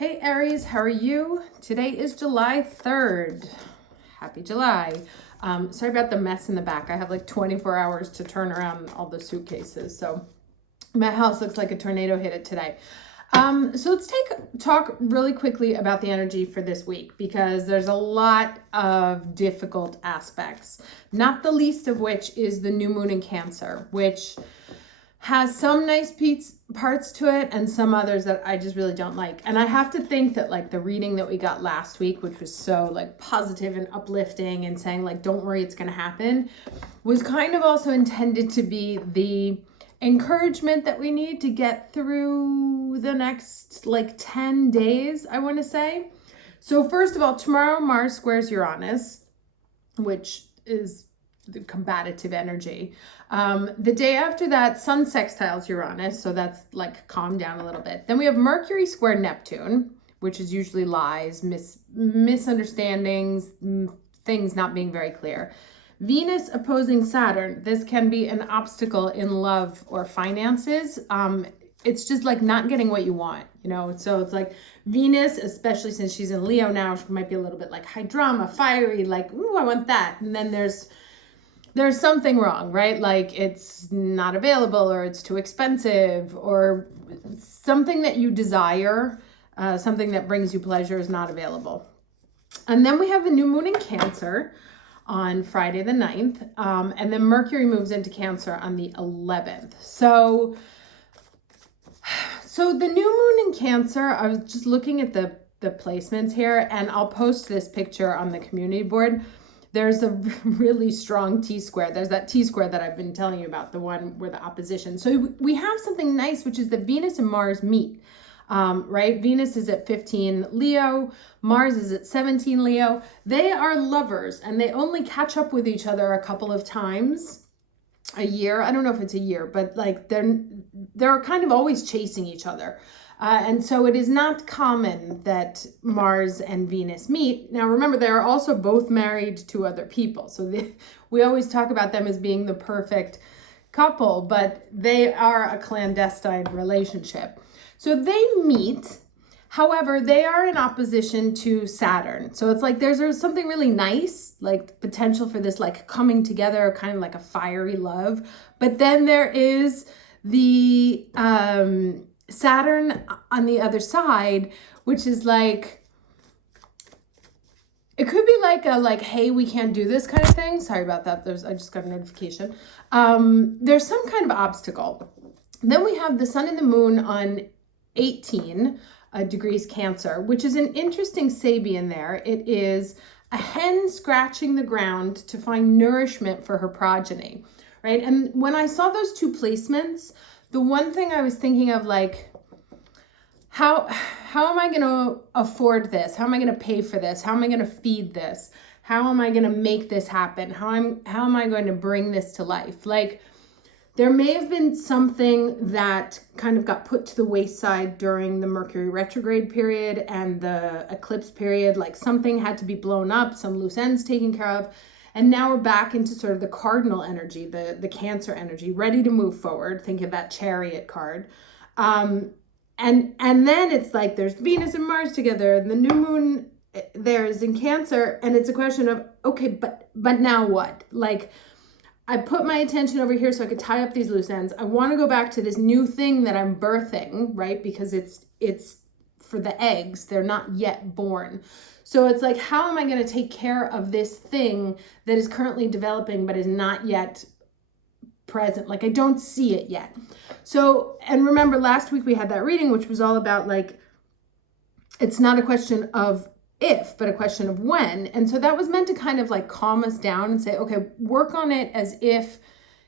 Hey Aries, how are you? Today is July 3rd. Happy July. Sorry about the mess in the back. I have like 24 hours to turn around all the suitcases. So my house looks like a tornado hit it today. So let's talk really quickly about the energy for this week because there's a lot of difficult aspects, not the least of which is the new moon in Cancer, which has some nice parts to it and some others that I just really don't like. And I have to think that like the reading that we got last week, which was so like positive and uplifting and saying like, don't worry, it's going to happen, was kind of also intended to be the encouragement that we need to get through the next like 10 days, I want to say. So first of all, tomorrow Mars squares Uranus, which is the combative energy. The day after that, Sun sextiles Uranus, so that's like calm down a little bit. Then we have Mercury square Neptune, which is usually lies, misunderstandings, things not being very clear. Venus opposing Saturn. This can be an obstacle in love or finances. It's just like not getting what you want, you know? So it's like Venus, especially since she's in Leo now, she might be a little bit like high drama, fiery, like, ooh, I want that. And then there's something wrong, right? Like it's not available or it's too expensive or something that you desire, something that brings you pleasure is not available. And then we have the new moon in Cancer on Friday the 9th. And then Mercury moves into Cancer on the 11th. So the new moon in Cancer, I was just looking at the placements here, and I'll post this picture on the community board. There's a really strong T-square. There's that T-square that I've been telling you about, the one where the opposition. So we have something nice, which is that Venus and Mars meet, right? Venus is at 15 Leo. Mars is at 17 Leo. They are lovers, and they only catch up with each other a couple of times a year. I don't know if it's a year, but like they're kind of always chasing each other. And so it is not common that Mars and Venus meet. Now, remember, they are also both married to other people. So we always talk about them as being the perfect couple, but they are a clandestine relationship. So they meet. However, they are in opposition to Saturn. So it's like there's something really nice, like potential for this like coming together, kind of like a fiery love. But then there is the Saturn on the other side, which is like, it could be like a like, hey, we can't do this kind of thing. Sorry about that. I just got a notification. There's some kind of obstacle. Then we have the sun and the moon on 18 degrees Cancer, which is an interesting Sabian there. It is a hen scratching the ground to find nourishment for her progeny, right? And when I saw those two placements, the one thing I was thinking of, like, how am I going to afford this? How am I going to pay for this? How am I going to feed this? How am I going to make this happen? How am I going to bring this to life? Like, there may have been something that kind of got put to the wayside during the Mercury retrograde period and the eclipse period. Like something had to be blown up, some loose ends taken care of. And now we're back into sort of the cardinal energy, the Cancer energy, ready to move forward. Think of that Chariot card. And then it's like there's Venus and Mars together, and the new moon there is in Cancer, and it's a question of, okay, but now what? Like, I put my attention over here so I could tie up these loose ends. I want to go back to this new thing that I'm birthing, right? Because it's for the eggs. They're not yet born. So it's like, how am I going to take care of this thing that is currently developing but is not yet present? Like, I don't see it yet. So, and remember last week we had that reading, which was all about like, it's not a question of if, but a question of when. And so that was meant to kind of like calm us down and say, okay, work on it as if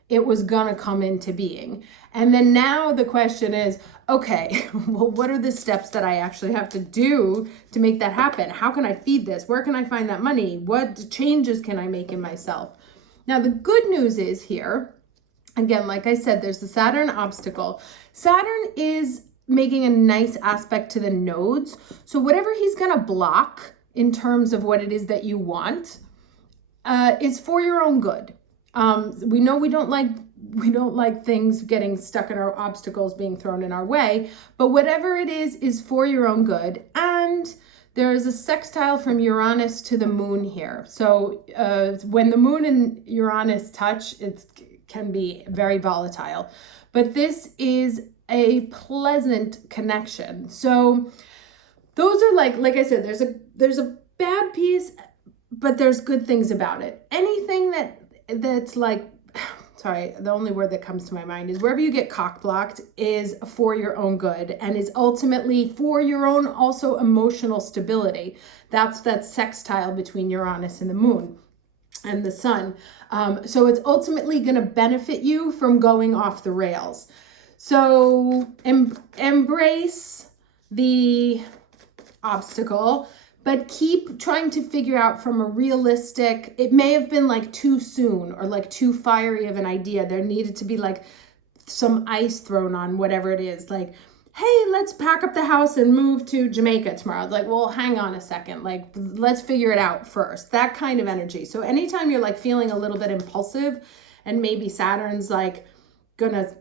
it was gonna come into being. And then now the question is, okay, well, what are the steps that I actually have to do to make that happen? How can I feed this? Where can I find that money? What changes can I make in myself? Now, the good news is here, again, like I said, there's the Saturn obstacle. Saturn is making a nice aspect to the nodes. So whatever he's going to block in terms of what it is that you want is for your own good. We know we don't like we don't like things getting stuck in our obstacles being thrown in our way, but whatever it is for your own good. And there is a sextile from Uranus to the moon here. So when the moon and Uranus touch, it can be very volatile, but this is a pleasant connection. So those are like I said, there's a bad piece, but there's good things about it. Anything that's like, sorry, the only word that comes to my mind is wherever you get cock blocked is for your own good and is ultimately for your own also emotional stability. That's that sextile between Uranus and the moon and the sun. So it's ultimately going to benefit you from going off the rails. So embrace the obstacle, but keep trying to figure out from a realistic, it may have been like too soon or like too fiery of an idea. There needed to be like some ice thrown on whatever it is. Like, hey, let's pack up the house and move to Jamaica tomorrow. Like, well, hang on a second. Like, let's figure it out first. That kind of energy. So anytime you're like feeling a little bit impulsive and maybe Saturn's like gonna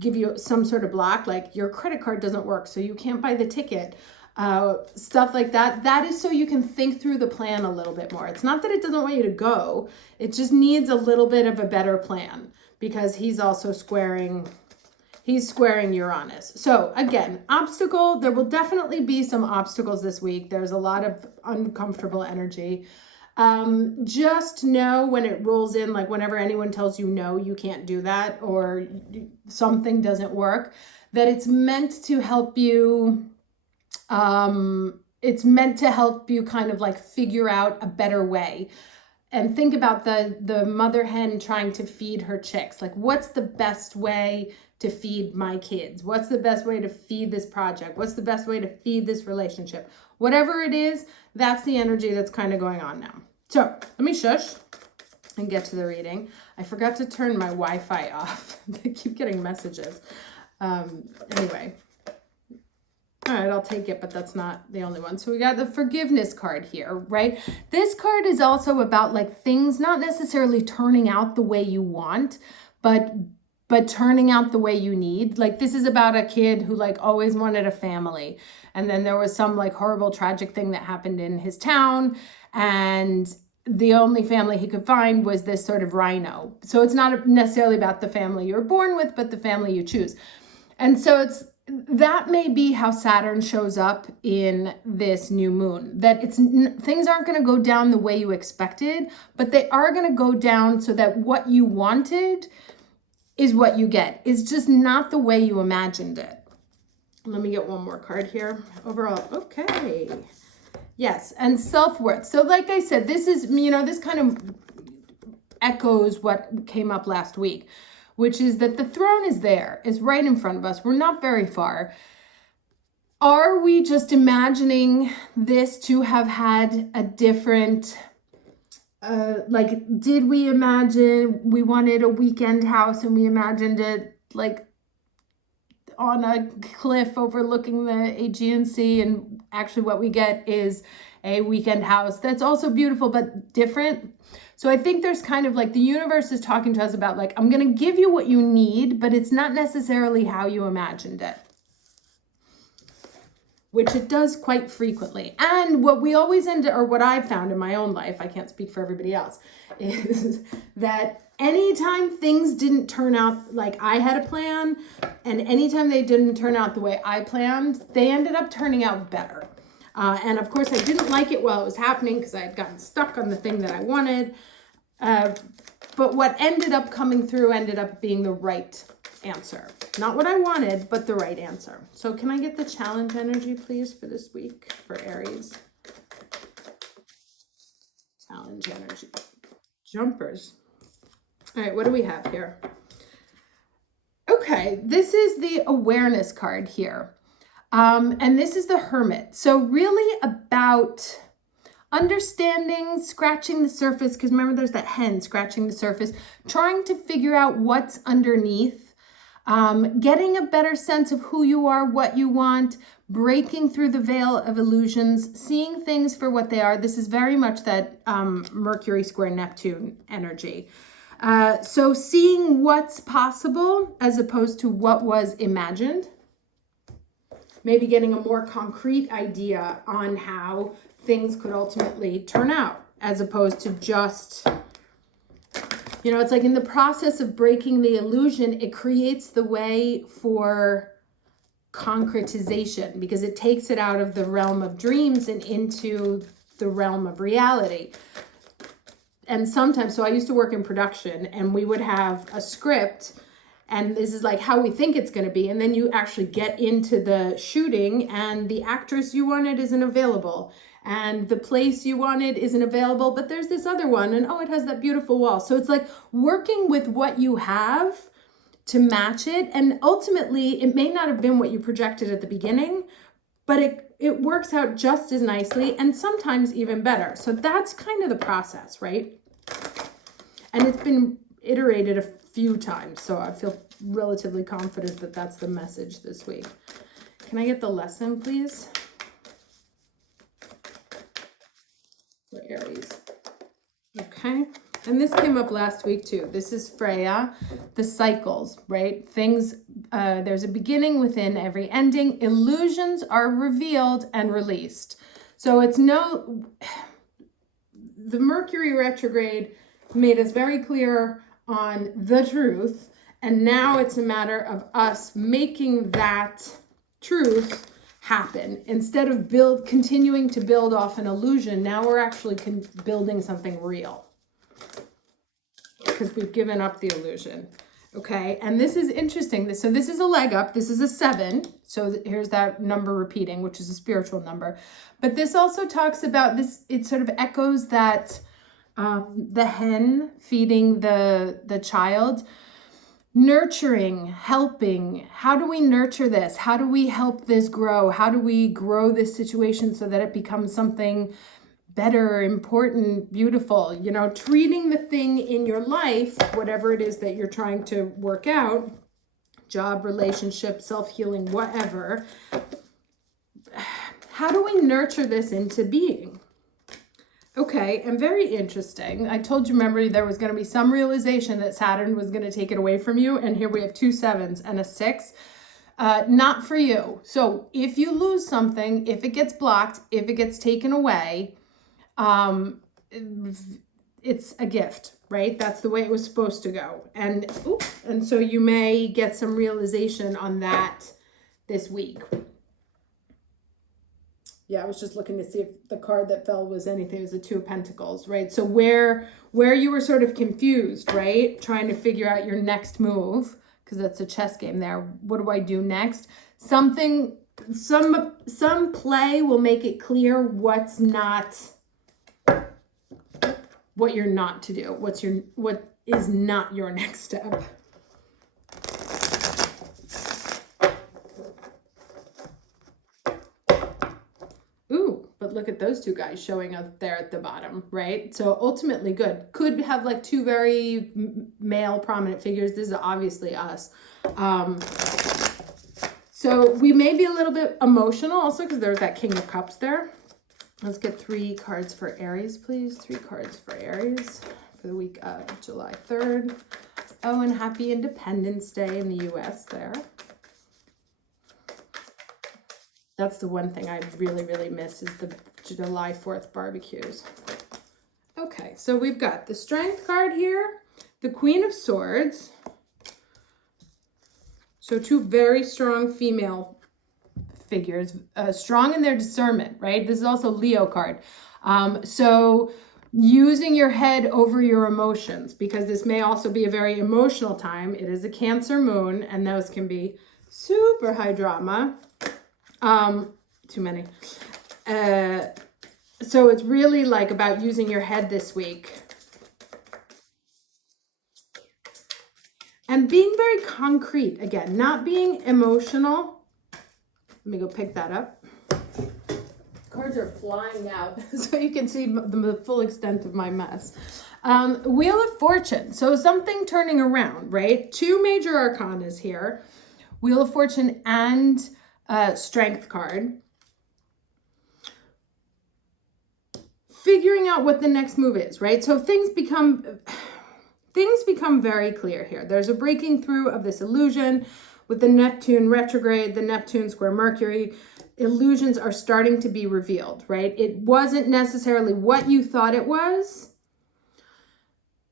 give you some sort of block, like your credit card doesn't work, so you can't buy the ticket. Stuff like that. That is so you can think through the plan a little bit more. It's not that it doesn't want you to go. It just needs a little bit of a better plan because he's also squaring Uranus. So again, obstacle, there will definitely be some obstacles this week. There's a lot of uncomfortable energy. Just know when it rolls in, like whenever anyone tells you, no, you can't do that, or something doesn't work, that it's meant to help you. It's meant to help you kind of like figure out a better way. And think about the mother hen trying to feed her chicks. Like, what's the best way to feed my kids? What's the best way to feed this project? What's the best way to feed this relationship? Whatever it is, that's the energy that's kind of going on now. So let me shush and get to the reading. I forgot to turn my Wi-Fi off. I keep getting messages. Anyway. All right, I'll take it, but that's not the only one. So we got the forgiveness card here, right? This card is also about like things not necessarily turning out the way you want, but turning out the way you need. Like this is about a kid who like always wanted a family. And then there was some like horrible tragic thing that happened in his town. And the only family he could find was this sort of rhino. So it's not necessarily about the family you're born with, but the family you choose. And so that may be how Saturn shows up in this new moon, that things aren't going to go down the way you expected, but they are going to go down so that what you wanted is what you get. It's just not the way you imagined it. Let me get one more card here. Overall, okay. Yes, and self-worth. So like I said, this is, this kind of echoes what came up last week, which is that the throne is there, is right in front of us. We're not very far. Are we just imagining this to have had a different, did we imagine we wanted a weekend house and we imagined it like on a cliff overlooking the Aegean Sea, and actually what we get is a weekend house that's also beautiful but different? So I think there's kind of like the universe is talking to us about like, I'm going to give you what you need, but it's not necessarily how you imagined it, which it does quite frequently. And what we always what I've found in my own life, I can't speak for everybody else, is that anytime things didn't turn out like I had a plan, and anytime they didn't turn out the way I planned, they ended up turning out better. And of course, I didn't like it while it was happening because I had gotten stuck on the thing that I wanted. But what ended up coming through ended up being the right answer. Not what I wanted, but the right answer. So can I get the challenge energy, please, for this week for Aries? Challenge energy. Jumpers. All right, what do we have here? Okay, this is the awareness card here. And this is the Hermit. So really about understanding, scratching the surface, because remember there's that hen scratching the surface, trying to figure out what's underneath, getting a better sense of who you are, what you want, breaking through the veil of illusions, seeing things for what they are. This is very much that Mercury square Neptune energy. So seeing what's possible as opposed to what was imagined. Maybe getting a more concrete idea on how things could ultimately turn out, as opposed to just, you know, it's like in the process of breaking the illusion, it creates the way for concretization, because it takes it out of the realm of dreams and into the realm of reality. And sometimes, so I used to work in production, and we would have a script, and this is like how we think it's going to be. And then you actually get into the shooting, and the actress you wanted isn't available, and the place you wanted isn't available, but there's this other one, and oh, it has that beautiful wall. So it's like working with what you have to match it. And ultimately, it may not have been what you projected at the beginning, but it works out just as nicely, and sometimes even better. So that's kind of the process, right? And it's been iterated a few times, so I feel relatively confident that that's the message this week. Can I get the lesson, please? For Aries. Okay. And this came up last week too. This is Freya, the cycles, right? Things, there's a beginning within every ending. Illusions are revealed and released. So it's the Mercury retrograde made us very clear on the truth. And now it's a matter of us making that truth happen. Instead of continuing to build off an illusion, now we're actually building something real, because we've given up the illusion. Okay, and this is interesting. So this is a leg up. This is a 7. So here's that number repeating, which is a spiritual number. But this also talks about this. It sort of echoes that the hen feeding the child, nurturing, helping. How do we nurture this? How do we help this grow? How do we grow this situation so that it becomes something better, important, beautiful? You know, treating the thing in your life, whatever it is that you're trying to work out, job, relationship, self-healing, whatever. How do we nurture this into being? Okay, and very interesting. I told you, remember, there was going to be some realization that Saturn was going to take it away from you. And here we have 2 7s and a 6. Not for you. So if you lose something, if it gets blocked, if it gets taken away, it's a gift, right? That's the way it was supposed to go. And so you may get some realization on that this week. Yeah, I was just looking to see if the card that fell was anything. It was the 2 of Pentacles, right? So where you were sort of confused, right? Trying to figure out your next move, because that's a chess game there. What do I do next? Some play will make it clear what you're not to do. What is not your next step. Ooh, but look at those 2 guys showing up there at the bottom, right? So ultimately good. Could have like 2 very male prominent figures. This is obviously us. So we may be a little bit emotional also, because there's that King of Cups there. Let's get 3 cards for Aries, please. 3 cards for Aries for the week of July 3rd. Oh, and happy Independence Day in the US there. That's the one thing I really, really miss, is the July 4th barbecues. Okay, so we've got the Strength card here, the Queen of Swords. So 2 very strong female figures, strong in their discernment, right? This is also Leo card. So using your head over your emotions, because this may also be a very emotional time. It is a Cancer moon, and those can be super high drama. Too many. So it's really like about using your head this week. And being very concrete, again, not being emotional. Let me go pick that up. Cards are flying out so you can see the full extent of my mess. Wheel of Fortune. So something turning around, right? 2 major arcanas here. Wheel of Fortune and Strength card. Figuring out what the next move is, right? So things become things become very clear here. There's a breaking through of this illusion with the Neptune retrograde, the Neptune square Mercury. Illusions are starting to be revealed, right? It wasn't necessarily what you thought it was,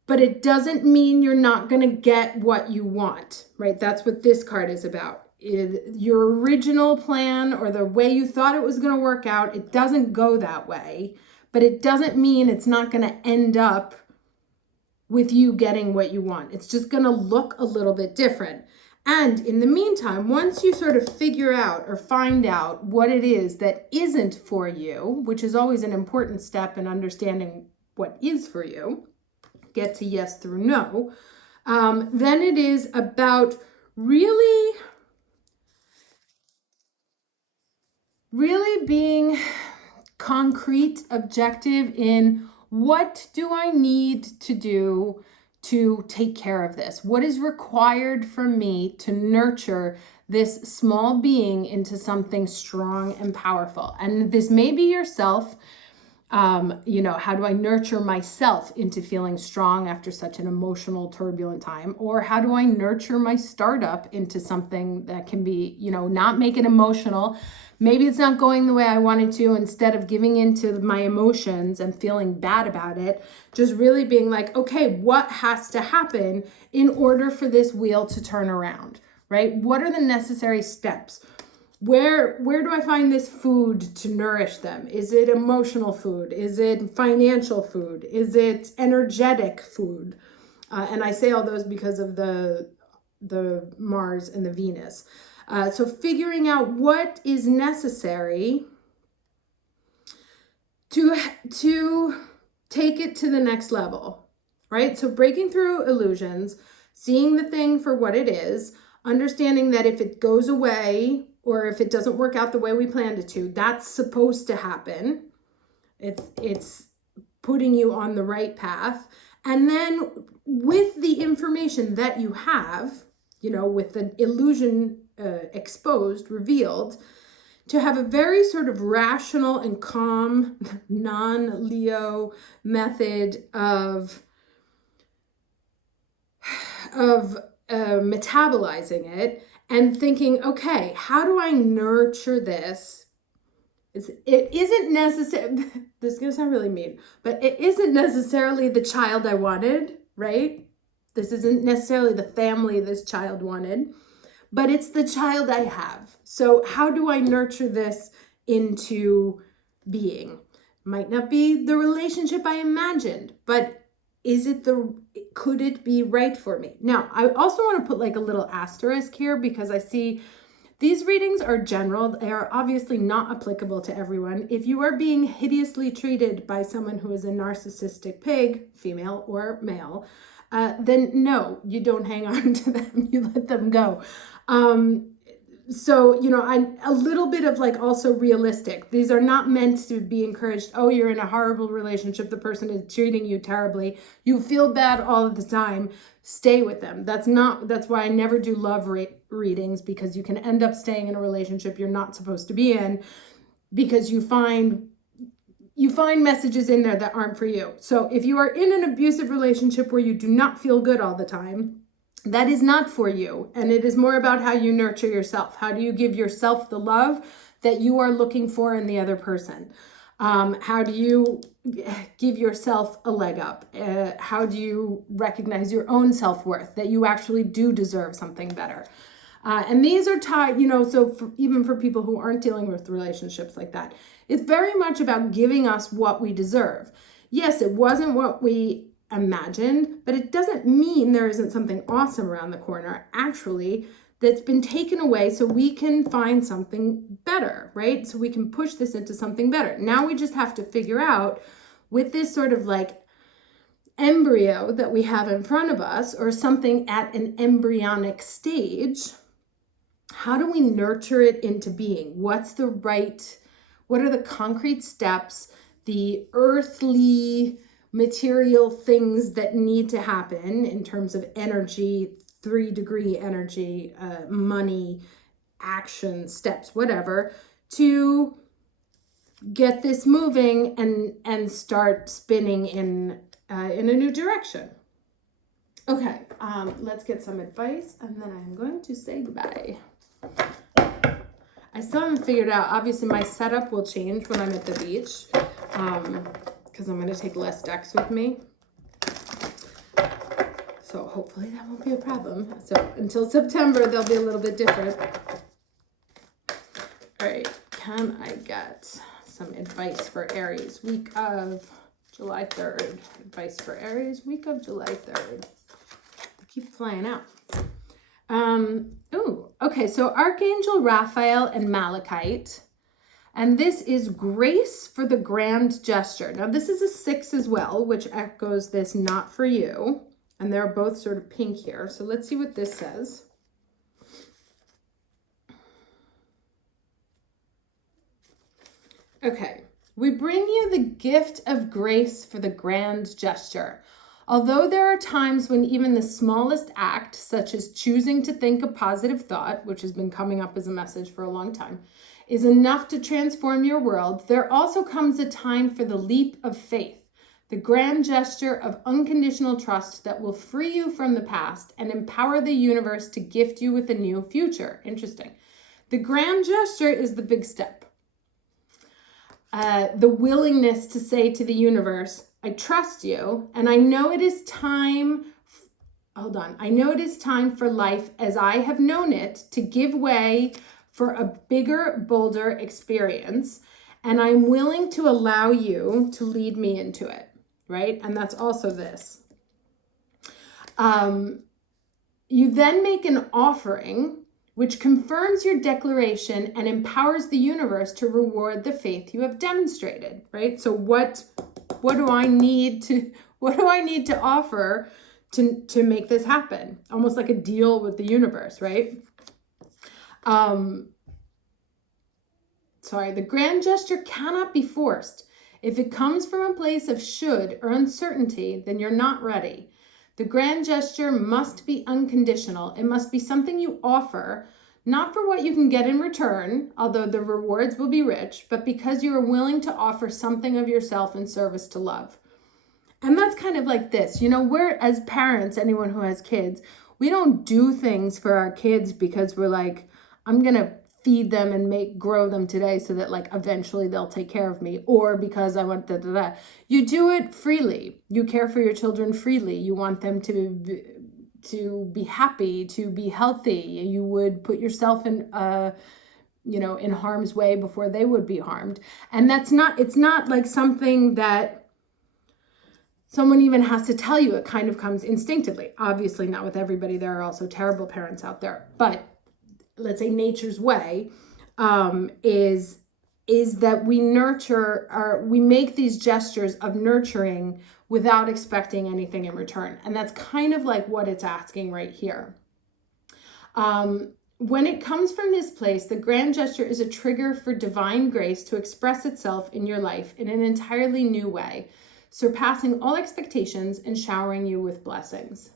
but it doesn't mean you're not going to get what you want, right? That's what this card is about. Your original plan or the way you thought it was going to work out, it doesn't go that way, but it doesn't mean it's not going to end up with you getting what you want. It's just going to look a little bit different. And in the meantime, once you sort of figure out or find out what it is that isn't for you, which is always an important step in understanding what is for you, get to yes through no, then it is about really being concrete, objective in what do I need to do to take care of this? What is required from me to nurture this small being into something strong and powerful? And this may be yourself. How do I nurture myself into feeling strong after such an emotional, turbulent time? Or how do I nurture my startup into something that can be, not make it emotional? Maybe it's not going the way I wanted to. Instead of giving into my emotions and feeling bad about it, just really being like, okay, what has to happen in order for this wheel to turn around, right? What are the necessary steps? Where do I find this food to nourish them? Is it emotional food? Is it financial food? Is it energetic food? And I say all those because of the Mars and the Venus. So figuring out what is necessary to take it to the next level, right? So breaking through illusions, seeing the thing for what it is, understanding that if it goes away or if it doesn't work out the way we planned it to, that's supposed to happen. It's putting you on the right path. And then with the information that you have, with the illusion exposed, revealed, to have a very sort of rational and calm, non-Leo method of metabolizing it and thinking, okay, how do I nurture this? It isn't necessary, this is going to sound really mean, but it isn't necessarily the child I wanted, right? This isn't necessarily the family this child wanted, but it's the child I have. So how do I nurture this into being? Might not be the relationship I imagined, but could it be right for me? Now, I also want to put like a little asterisk here because I see these readings are general. They are obviously not applicable to everyone. If you are being hideously treated by someone who is a narcissistic pig, female or male, then no, you don't hang on to them. You let them go. So, I'm a little bit of like also realistic. These are not meant to be encouraged. Oh, you're in a horrible relationship. The person is treating you terribly. You feel bad all the time. Stay with them. That's why I never do love readings, because you can end up staying in a relationship you're not supposed to be in because you find messages in there that aren't for you. So if you are in an abusive relationship where you do not feel good all the time, that is not for you. And it is more about how you nurture yourself. How do you give yourself the love that you are looking for in the other person? How do you give yourself a leg up? How do you recognize your own self-worth, that you actually do deserve something better? And these are tied, so even for people who aren't dealing with relationships like that, it's very much about giving us what we deserve. Yes, it wasn't what we imagined, but it doesn't mean there isn't something awesome around the corner, actually, that's been taken away so we can find something better, right? So we can push this into something better. Now we just have to figure out, with this sort of like embryo that we have in front of us, or something at an embryonic stage, how do we nurture it into being? What are the concrete steps, the earthly material things that need to happen in terms of energy, 3-degree energy, money, action, steps, whatever, to get this moving and start spinning in a new direction. Okay, let's get some advice, and then I'm going to say goodbye. I still haven't figured out, obviously my setup will change when I'm at the beach, because I'm going to take less decks with me. So hopefully that won't be a problem. So until September, they'll be a little bit different. All right, can I get some advice for Aries, week of July 3rd? Advice for Aries, week of July 3rd. They keep flying out. Okay, so Archangel Raphael and Malachite. And this is grace for the grand gesture. Now this is a 6 as well, which echoes this not for you. And they're both sort of pink here. So let's see what this says. Okay, we bring you the gift of grace for the grand gesture. Although there are times when even the smallest act, such as choosing to think a positive thought, which has been coming up as a message for a long time, is enough to transform your world, there also comes a time for the leap of faith, the grand gesture of unconditional trust that will free you from the past and empower the universe to gift you with a new future. Interesting. The grand gesture is the big step. The willingness to say to the universe, I trust you, and I know it is time, I know it is time for life as I have known it to give way for a bigger, bolder experience, and I'm willing to allow you to lead me into it, right? And that's also this. You then make an offering which confirms your declaration and empowers the universe to reward the faith you have demonstrated, right? So what do I need to offer to make this happen? Almost like a deal with the universe, right? The grand gesture cannot be forced. If it comes from a place of should or uncertainty, then you're not ready. The grand gesture must be unconditional. It must be something you offer, not for what you can get in return, although the rewards will be rich, but because you are willing to offer something of yourself in service to love. And that's kind of like this, we're, as parents, anyone who has kids, we don't do things for our kids because we're like, I'm going to feed them and grow them today so that like eventually they'll take care of me, or because I want You do it freely. You care for your children freely. You want them to be happy, to be healthy. You would put yourself in in harm's way before they would be harmed. And it's not like something that someone even has to tell you. It kind of comes instinctively. Obviously not with everybody. There are also terrible parents out there, but let's say nature's way is that we nurture, or we make these gestures of nurturing without expecting anything in return. And that's kind of like what it's asking right here. When it comes from this place, the grand gesture is a trigger for divine grace to express itself in your life in an entirely new way, surpassing all expectations and showering you with blessings.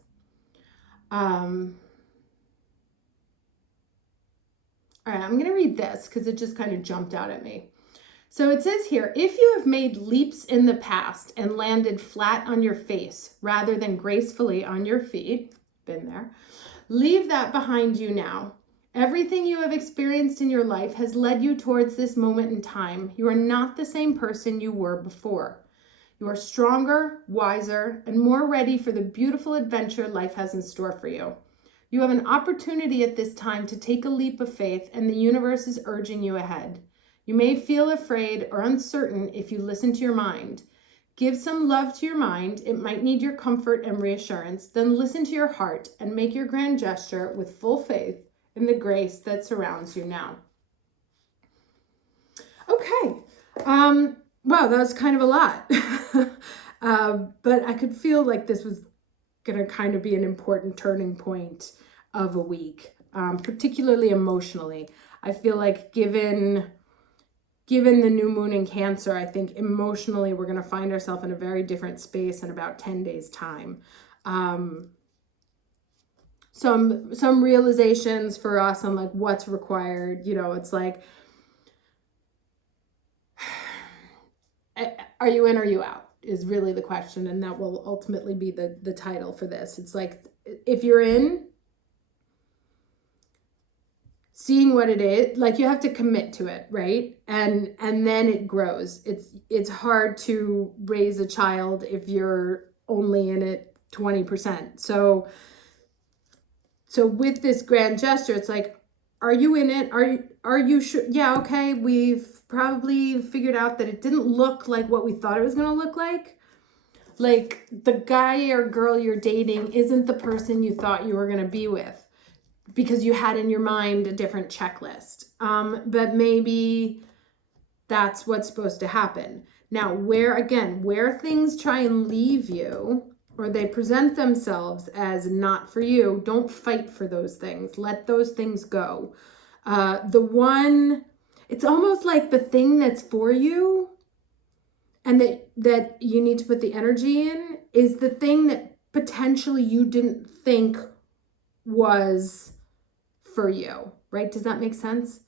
All right, I'm going to read this because it just kind of jumped out at me. So it says here, if you have made leaps in the past and landed flat on your face rather than gracefully on your feet, been there, leave that behind you now. Everything you have experienced in your life has led you towards this moment in time. You are not the same person you were before. You are stronger, wiser, and more ready for the beautiful adventure life has in store for you. You have an opportunity at this time to take a leap of faith, and the universe is urging you ahead. You may feel afraid or uncertain if you listen to your mind. Give some love to your mind. It might need your comfort and reassurance. Then listen to your heart and make your grand gesture with full faith in the grace that surrounds you now. Okay. Wow, that was kind of a lot. But I could feel like this was going to kind of be an important turning point of a week, particularly emotionally. I feel like given the new moon in Cancer, I think emotionally we're going to find ourselves in a very different space in about 10 days time. Some realizations for us on like what's required. It's like, are you in or are you out? is really the question, and that will ultimately be the title for this. It's like, if you're in, seeing what it is, like, you have to commit to it, right? And then it grows. It's hard to raise a child if you're only in it 20%. So with this grand gesture, it's like, are you in it? Are you sure? Yeah, okay, we've probably figured out that it didn't look like what we thought it was going to look like. Like, the guy or girl you're dating isn't the person you thought you were going to be with, because you had in your mind a different checklist. But maybe that's what's supposed to happen. Now, where things try and leave you, or they present themselves as not for you, don't fight for those things. Let those things go. It's almost like the thing that's for you and that you need to put the energy in is the thing that potentially you didn't think was for you, right? Does that make sense?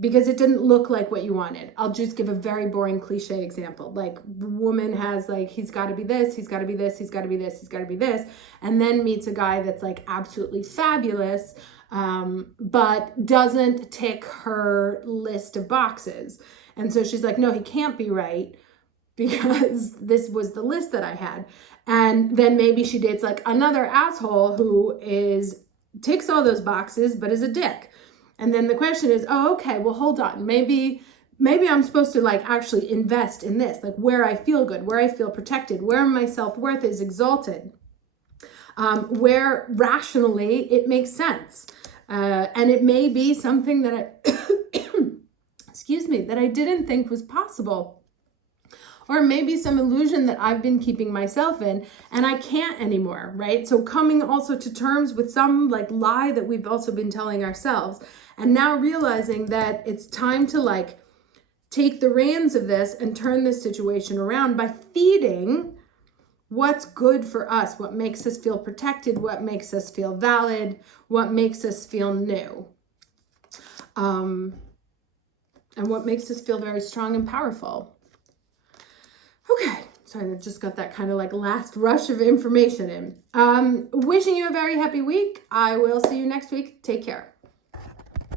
Because it didn't look like what you wanted. I'll just give a very boring cliche example. Like, the woman has, like, he's got to be this, he's got to be this, he's got to be this, he's got to be this, and then meets a guy that's like absolutely fabulous, but doesn't tick her list of boxes. And so she's like, no, he can't be right, because this was the list that I had. And then maybe she dates like another asshole who ticks all those boxes, but is a dick. And then the question is, oh, okay, well, hold on. Maybe I'm supposed to, like, actually invest in this, like, where I feel good, where I feel protected, where my self-worth is exalted, where rationally it makes sense. And it may be something that that I didn't think was possible. Or maybe some illusion that I've been keeping myself in and I can't anymore, right? So coming also to terms with some, like, lie that we've also been telling ourselves, and now realizing that it's time to, like, take the reins of this and turn this situation around by feeding what's good for us, what makes us feel protected, what makes us feel valid, what makes us feel new. And what makes us feel very strong and powerful. Okay, sorry, I just got that kind of like last rush of information in. Wishing you a very happy week. I will see you next week. Take care.